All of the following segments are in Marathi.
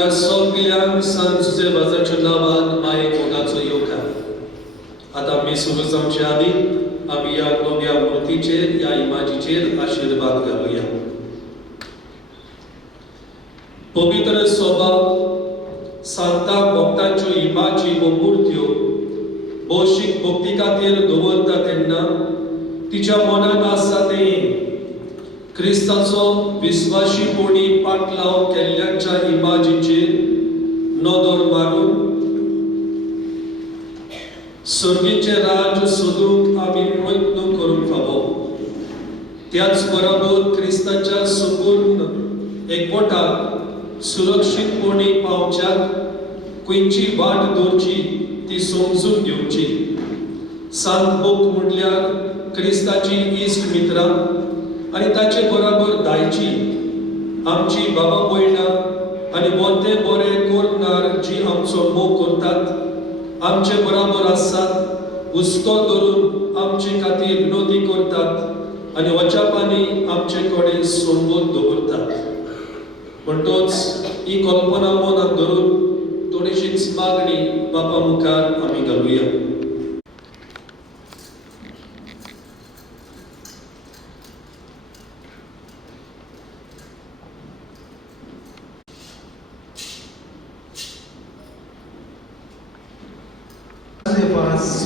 तुमकां सगल्यांक सांजुचे वाजाच्या नांवान मायेक मोगाचो येवकार. आतां आमी सुरू जावचे आदी आमी ह्या नव्या मुर्तीचेर ह्या इमाजीचेर आशिर्वाद घालुया. पवित्र स्वभाव सांता भक्तांच्यो इमाजी व मुर्त्यो भौशीक भक्ती खातीर दवरता तेन्ना तिच्या मनात आसा तें क्रिस्ताचो विस्वाशीपणी पाटलाव केल्ल्यांच्या इमाजीचेर नदर मारून सर्गीचे राज सोदूंक आमी प्रयत्न करूंक फावो. त्याच बरोबर क्रिस्ताच्या संपूर्ण एकवटाक सुरक्षीतपणी पावच्याक खंयची वाट दवरची ती समजून घेवची. सांत भोक म्हणल्यार क्रिस्ताची इश्ट मित्रां आनी ताचे बरोबर दायची आमची बाबा भयणां आनी मोठे बरें करणार जी आमचो मोग करतात, आमचे बरोबर आसात, हुस्को धरून आमचे खातीर विनोदी करतात आनी वचपांनी आमचे कडेन संबंद दवरतात. म्हणटच ही कल्पना मनात धरून थोडीशीच मागणी बापा मुखार आमी घालुया.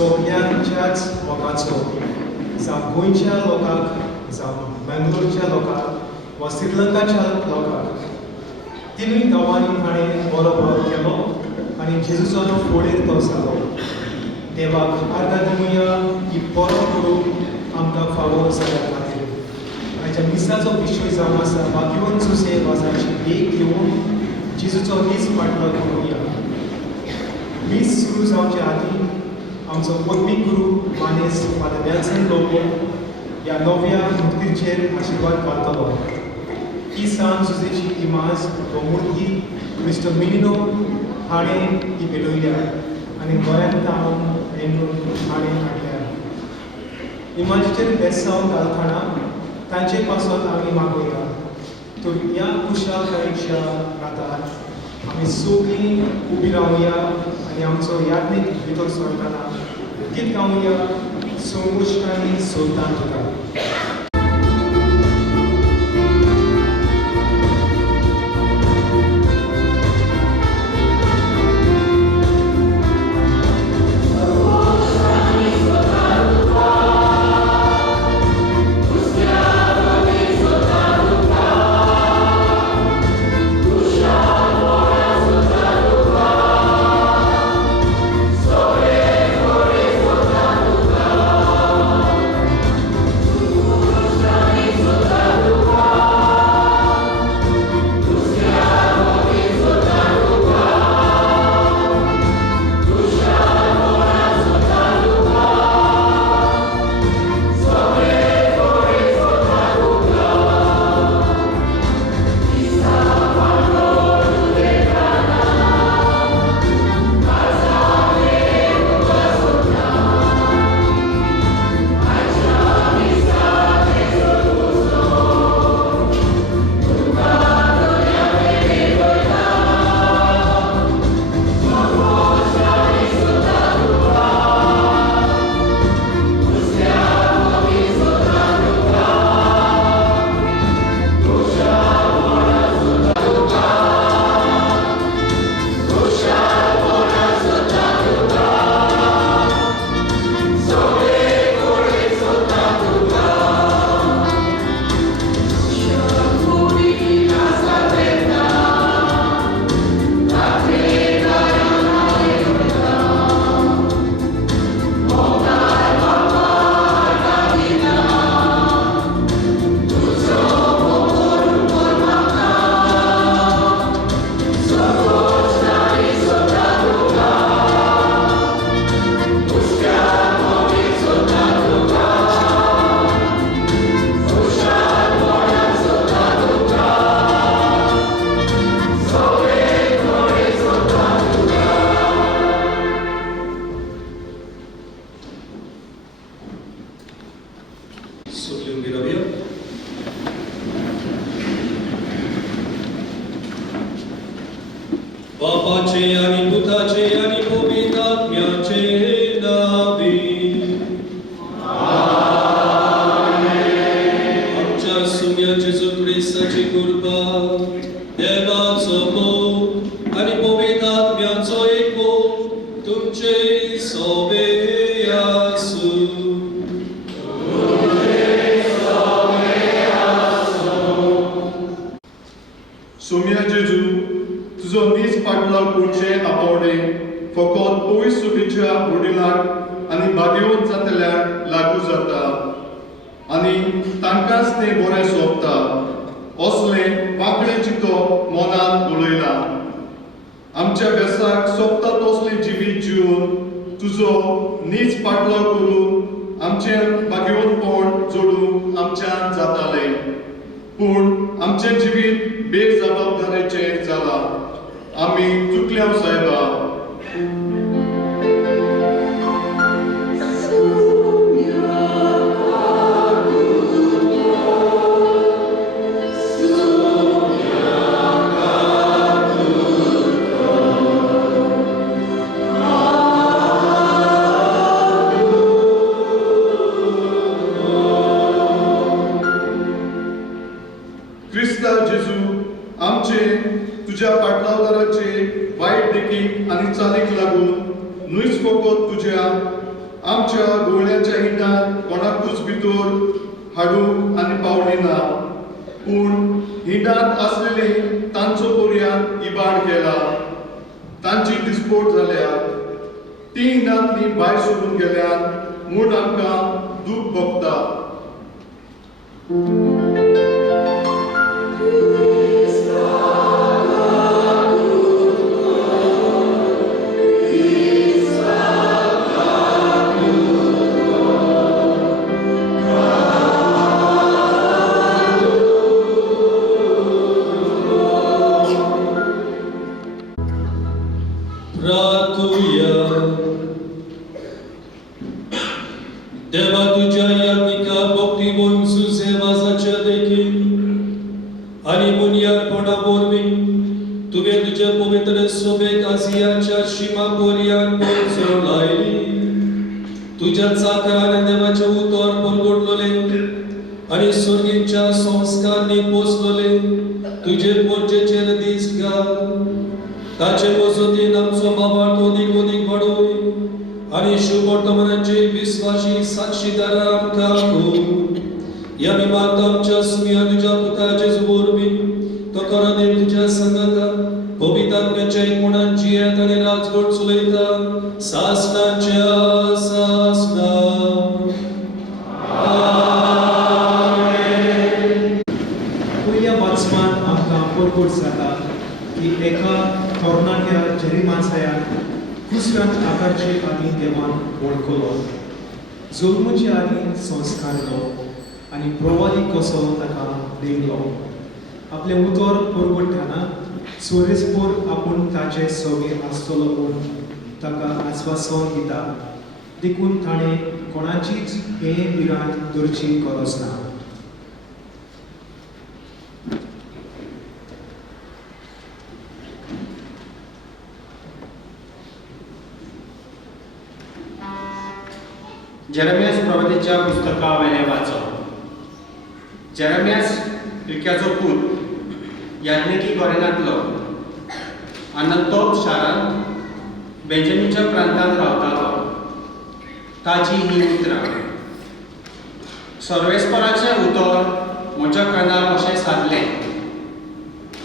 सगळ्यांच्याच लोकांचो जावं गोंयच्या लोकांक जावं बेंगलोरच्या लोकांक वा श्रीलंकाच्या लोकांक तिनूय गांवांनी ताणें बरोबर केलो आनी जेजूसान फुडें तो जालो. देवाक आर्गां दिवया ही बरो करूंक आमकां फावो जाल्या खातीर. आयच्या मिसाचो विशय जावन आसा वाक्यवन सुसे वाजाची देख घेवन जेजूचो मीस पाटलो करुया. मीस सुरू जावचे आदीं आमचो पत्नी गुरू मानेस फादर नेल्सन लोबो ह्या नव्या मुर्तीचेर आशिर्वाद घालतलो. ही सांत सुजेची इमाज व मुर्ती मिस्टर मिनिनो हाणें ही भेटयल्या आनी गोंयांत हाडून हाणें हाडल्या. इमाजीचेर बेसांव घालतना तांचे पासून आमी मागोया. तर ह्या खुशालकायेच्या रातार आमी सगळीं उबी रावया आनी आमचो याज्ञीक भितर सरतना गीत गावया संगोश्टांनी सोदता तुका. बापाचे आणि पुताचे आणि पवित्रात्म्याचे नावे आमच्या सुम्या जेजू ख्रिस्ताची कृपा देवाचो मोग आणि पवित्रात्म्याचो एकमोग तुमचे सोबे आसू. सोम्या जेजू तुझो नीज पाटलाक उंचे आपोवणे फकत पयस सुबेच्या वडिलांक आनी भाग्यवंत जातल्यांक लागू जाता आनी तांकांच तें बरें सोबता असले वांकडे चितो मनांत उलयला. आमच्या बेसाक सोबता तसले जिवीत जिवन तुजो नीज पाटलो करून आमचें भाग्यवंतपण जोडूंक आमच्यान जातालें. पूण आमचें जिवीत बेजबाबदारेचें जालां. आमी चुकल्या सायबा. क्रिस्ता जेजू आमचे तुज्या पाटलावदाराचे वायट देखीक आनी चालीक लागून न्हूच फकत तुज्या आमच्या गोवण्याच्या हिंडात कोणाकूच भितर हाडूंक आनी पावली ना, पूण हिंडात आसलेले तांचो पर्यंत इबाड केला. तांची दिसपोट जाल्या. ती हिंडांतली भायर सोडून गेल्यान मूड आमकां दूख भोगता. देवा तुझ्या याज्ञिका भक्तिमोहीम सुसेवाजाच्या देखील आणि बुनियादपणावरवी तुवें तुझ्या पवित्र सोबेक आसियाच्या शिमापर्यंत पोहोचून लायली. तुझ्या चाकरान देवाचे उतर परगडलोले आणि स्वर्गीच्या संस्कारांनी पोसलोले. तुझे पोरचेचेर दीस घाल. ताचे मजतीन आमचो बाबार्थ ओदीक ओदीक वाडोय आणि शुभ वर्तमानाचे विश्वासी साक्षीदार आमकां खूब. या निमित्त आमच्या सुम्या तुझ्या पुताचे वरवी तो करा तुझ्या संगता पवित्र आत्म्याच्या एकमणान जियेत आणि राजवट चलयता सासणाच्या सासणा. पयल्या वाचमांत आमकां परगट जाता की एका तरणाट्या जेरिमासायाक कुसव्यांत आकारचे आनी देवान वळखलो. जल्मचे आनी संस्कारलो आनी प्रवादी कसो ताका देगलो. आपले उतर परगडटाना सोरेस्पोर आपूण ताचे सगे आसतलो म्हूण ताका आस्वासन दिता. देखून ताणें कोणाचीच हे विरांत धरची गरज ना. जेरेमियास प्रवादीच्या पुस्तका वेले वाचप. जेरेमियास हिल्क्याचो पूत याज्ञिकी गोरेनांतलो अनंतोप शारांत बेंजामीनच्या प्रांतांत रावतालो. ताची ही उतरां. सर्वेस्पराचें उतर म्हज्या कानार अशें सादलें.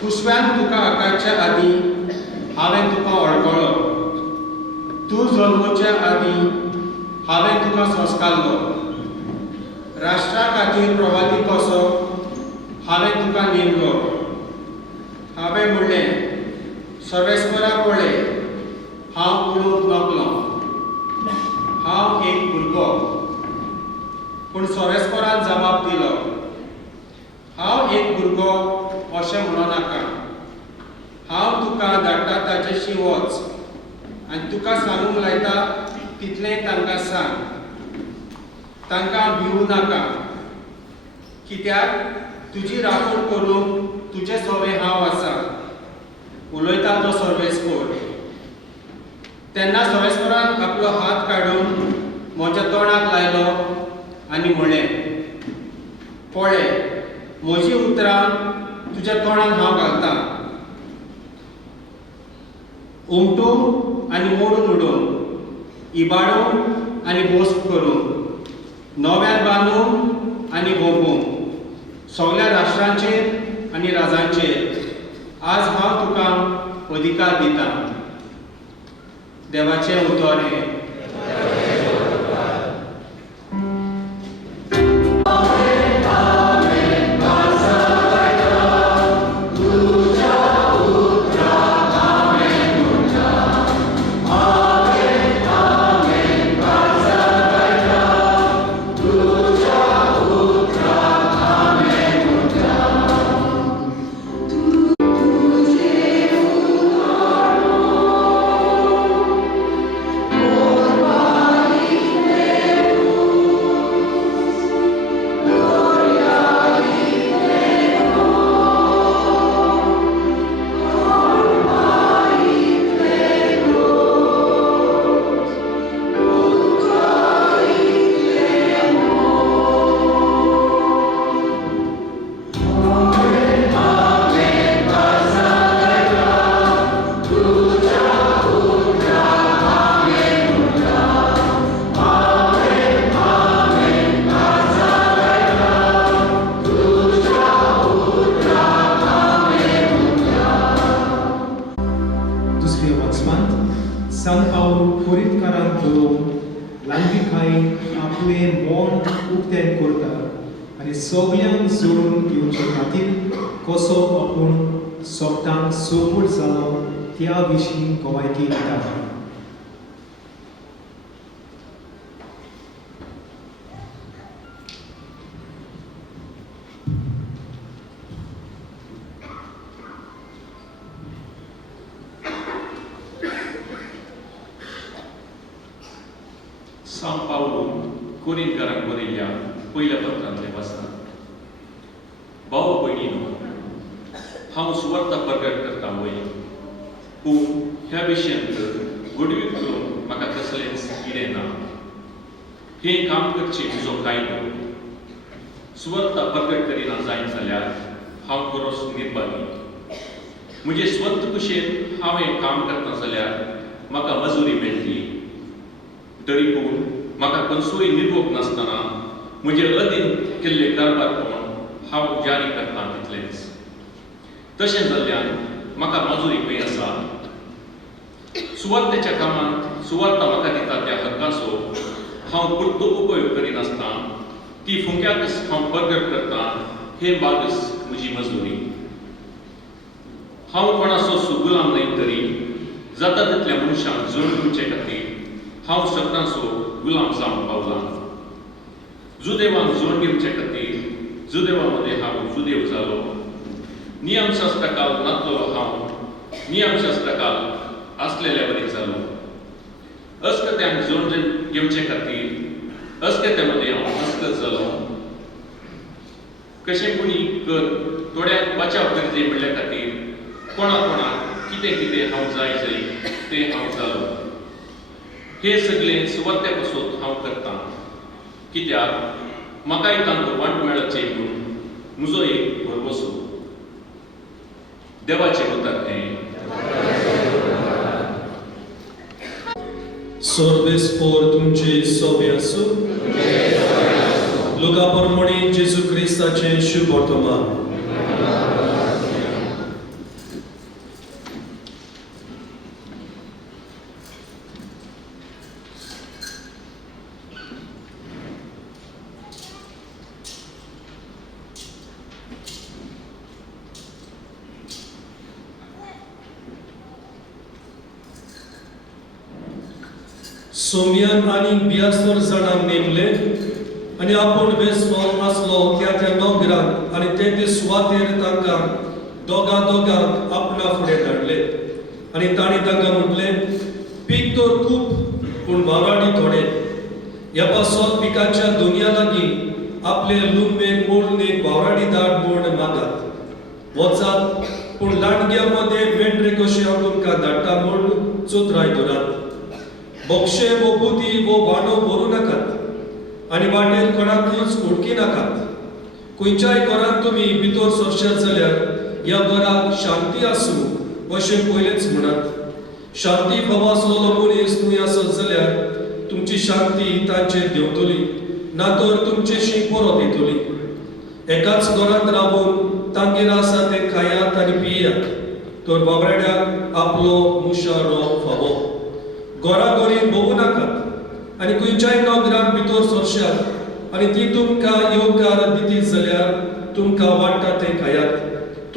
कुसव्यान तुका आकारच्या आदीं हांवें तुका वळखलो. तूं जल्मच्या आदीं हांवें तुका संस्कारलो. राष्ट्रा खातीर प्रवादी कसो हांवें तुका नेमलो. हांवें म्हणलें सर्वेस्परा पळय हांव उलोवंक नकलो. हांव एक भुरगो. पूण सर्वेस्परान जबाब दिलो हांव एक भुरगो अशें म्हणो नाका. हांव तुका धाडटा ताचेशी वच आनी तुका सांगूंक लायता तितलें तांकां सांग. तांकां भिवू नाका कित्याक तुजी राखण करूंक तुजे सवे हांव आसा. उलयता तो सर्वेस्पोर तेन्ना सर्वेस्पोरान आपलो हात काडून म्हज्या तोंडाक लायलो आनी म्हणलें, पळय, म्हजी उतरां तुज्या तोंडान हांव घालतां. उमटून आनी मोडून उडोवन, इबाडून आनी बोस्त करून, नव्यान बांदून आनी भोंपून, सगळ्या राष्ट्रांचेर आनी राजांचेर आज हांव तुका अधिकार दितां. देवाचें उतर हें. San Paulo कुरितकारांक धरून लांबीखायन आपलें मोन उक्तें करता आनी सगळ्यांक जोडून घेवचे खातीर कसो आपूण सोबतांक सोपूट जालो त्या विशीं गोवायकी दिता. San Paulo कुरिंथकारांक बरयल्ल्या पयल्या पत्रांतलें वाचन. भाव भयणीनो, हांव सुवार्ता प्रकट करता वय, पूण ह्या विशयांत घडवीत करून म्हाका कसलेंच कितें ना. हें काम करचें म्हजो कायदो. सुवार्ता प्रकट करिना जायत जाल्यार हांव परस निर्बागी. म्हजे स्वत कुशेन हांव हें काम करता जाल्यार म्हाका मजुरी मेळटली. तरी पूण म्हाका खंयचोय निर्वोप नासतना म्हजे अधीन केल्ले कारभार पळोवन हांव जारी करतां तितलेंच. तशें जाल्ल्यान म्हाका मजुरी खंय आसा. सुवार्थेच्या कामांत सुवार्ता म्हाका दिता त्या हक्काचो हांव पुरतो उपयोग करिनासतना ती फुंक्याकच हांव प्रगट करतां. हे बागच म्हजी मजुरी. हांव कोणाचो गुलाम न्हय, तरी जाता तितल्या मनशांक जोडून दिवचे खातीर हांव शब्दांचो गुलाम जावन पावलां. जुदेवांक जोड दिवचे खातीर जुदेवा मदें हांव जुदेव जालो. नियमशास्त्रकाल नासलेलो हांव नियमशास्त्रकाल आसलेल्या बरी जालो. अस्कत्यांक जोड घेवचे खातीर अस्कत्या मदें हांव अस्कत जालो. कशेंपणी कर थोड्याक बचाव करचे म्हणल्या खातीर कोणाक कितें कितें हांव जाय तें हांव जालो. हे सगळें सुवात्या पासून हांव करतां, कित्याक म्हाकाय तांकां वांट मेळचें म्हूण म्हजो एक भरवसो. देवाचें उतर हें. Sorvespor तुमचे सोबे आसूं. लुका प्रमाणे जेजू क्रिस्ताचें शुभ वर्तमान. सोम्यान आनी 42 जाणांक नेमले आनी आपूण वेसलो आसलो त्या नोकरांक आनी ते सुवातेर तांकां दोगांक आपणा फुडें धाडले. आनी तांणी तांकां म्हटलें, पीक तर खूब पूण वावराडी थोडे. ह्या पासत पिकाच्या दोनया लागीं आपले लुंबेक मोडून एक वावराडी धाड म्हूण मागात. वचात, पूण लांडग्यामध्ये मेंढरे कशे हांव तुमकां धाडटा म्हूण चोत्राय धरात. बोक्षे वो बुदी वो भांडो भरू नाकात आनी वाटेर कोणाकूच उडकी नाकात. खंयच्याय घरांत तुमी भितर सरशात जाल्यार ह्या घराक शांती आसूं अशें पयलेंच म्हणात. शांती फावो आसलेलो मनीस थंय आसत जाल्यार तुमची शांती तांचेर देंवतली, ना तर तुमचेशी परत येतली. एकाच घरांत रावून तांगेर आसा तें खायात आनी पियात, तर बाबराड्याक आपलो मुशारो फावो. घराघरी भोवू नाकात आनी खंयच्याय नगरांत भितर सरशात आनी ती तुमकां येवकार दितीत जाल्यार तुमकां वाडटा तें खायात.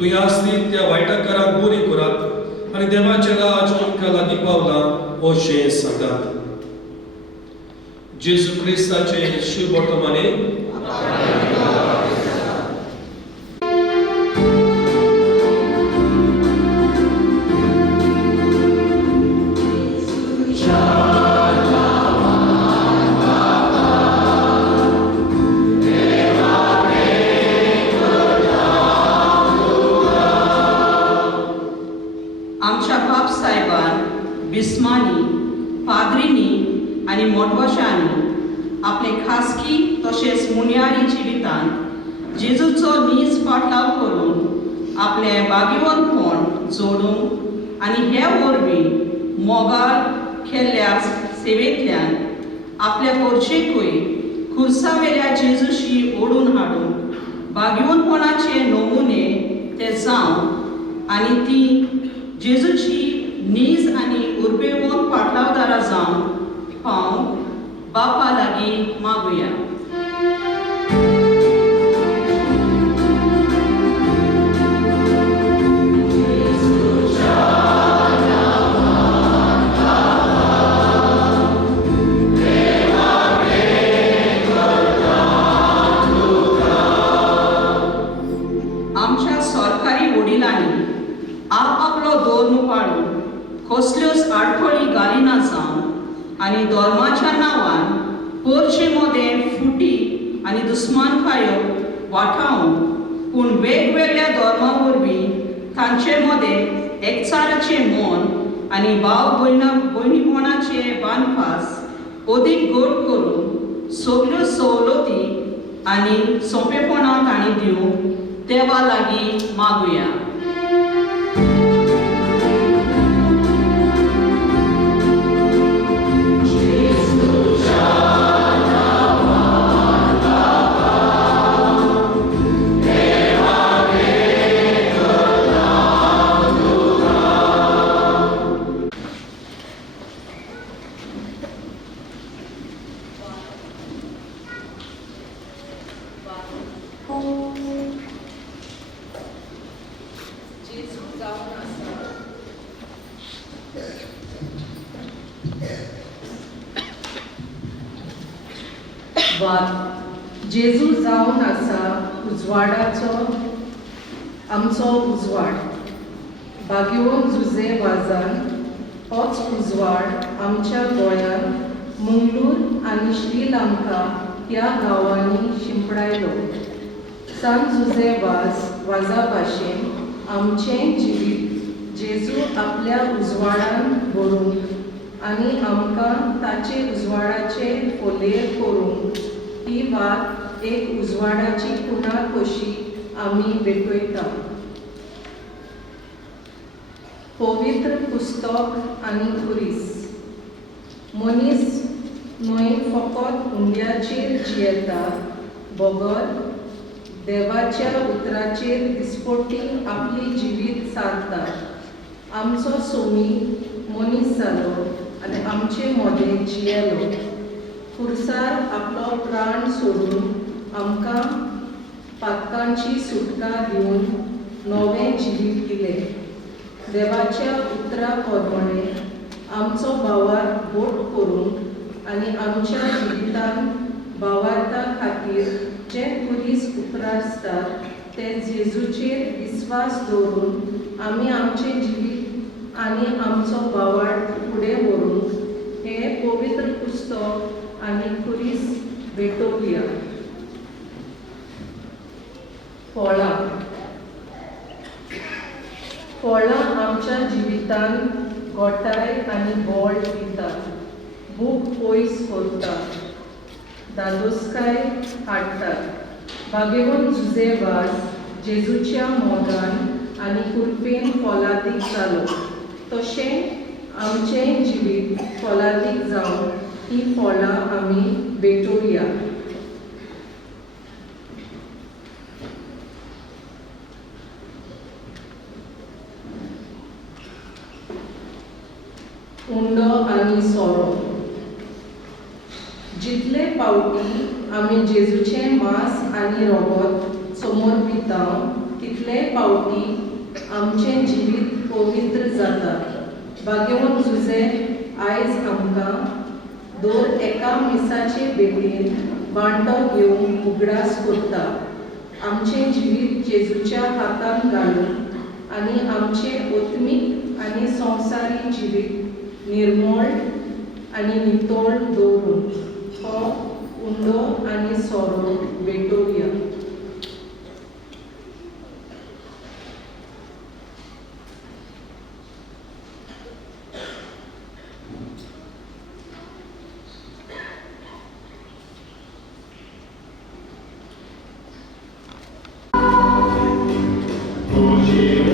थंय आसलीत त्या वायटाकारांक बरी करात आनी देवाचें राज तुमकां लागीं पावलां अशें सांगात. जेजू क्रिस्ताचे शुभ वर्तमाने आमच्या बाप साहेबान बिस्मानी, पाद्रींनी आनी मोटवाशांनी आपले खासगी तशेंच मुन्यारी जिवितांत जेजूचो नीज पाटलाव करून आपले बागीवनपण जोडूंक आनी हे वरवीं मोगाळ केल्ल्या सेवेंतल्यान आपल्या पोरचेकूय खुर्सावेल्या जेजूशी ओडून हाडून बागीवनपणाचे नमुने ते जावं आनी ती जेजूची नीज आनी उर्बेवून पाटलावदारां जावन पावंक बापा लागीं मागुया. आमच्या सरकारी वडिलांनी आपलो धोरण पाळून कसल्योच आडखळी घालिना जावन आनी धर्माच्या नांवान पोरचे मोदें फुटी आनी दुस्मानकायो वाठावून पूण वेगवेगळ्या धर्मा वरवीं तांचे मदें एकचाराचें मोन आनी भाव भयणीपणाचे बांदपास अदीक घट करून सगल्यो सवलती आनी सोंपेपणां तांणी दिवंक देवा लागीं मागुया. जेजू जावन आसा उजवाडाचो आमचो उजवाड. बागीवन जुजे वाजान होच उजवाड आमच्या गोंयांत मंगळूर आनी श्रीलंका ह्या गांवांनी शिंपडायलो. सान जुजे वाजा भाशेन आमचें जिवीत जेजू आपल्या उजवाडान भरूंक आनी आमकां ताचे उजवाडाचे फोलेर करूंक ही वात एक उजवाडाची पुना कशी आमी भेटयता. पवित्र पुस्तक आनी खुरीस. मनीस न्हय फकत हुंड्याचेर जियेता, बगर देवाच्या उतराचेर दिसपट्टी आपली जिवीत सारता. आमचो सोमी मनीस जालो आनी आमचे मोदें जियेलो. खुर्सार आपलो प्राण सोडून आमकां पातकांची सुटका दिवन नवें जिवीत दिलें. देवाच्या उतरा प्रमाणे आमचो भावार बोट करूंक आनी आमच्या जिवितान भावार्था खातीर जे खुरीस उपरासतात ते जेजूचेर विस्वास दवरून आमी आमचें जिवीत आनी आमचो भावार्थ फुडें व्हरूंक हे पवित्र पुस्तक आनी खुरीस भेटोवया. फळां. फळां आमच्या जिवितांत गोठाय आनी बोळ दितात, भूक पयस करतात, दादोसकाय हाडटात. भाग्यवन जुजे वाज जेजूच्या मोगान आनी कृपेन फॉलादीक जालो. तशें आमचें जिवीत फॉलादीक जावन ही फळां आमी भेटोवया. उंडो आनी सोरो. जितले पावटी आमी जेजूचें मांस आनी रगत समोर पिता, तितले पावटी आमचें जिवीत पवित्र जाता. भाग्यवन जुजे आयज आमकां दर एका मिसाचे भेटेन बांटो घेवन उगडास करता. आमचें जिवीत जेजूच्या हातान घालून आनी आमचें ओत्मीक आनी संवसारी जिवीत निर्मळ आनी नितळ दवरून हो उंडो आनी सोरो भेटोवया. तुझी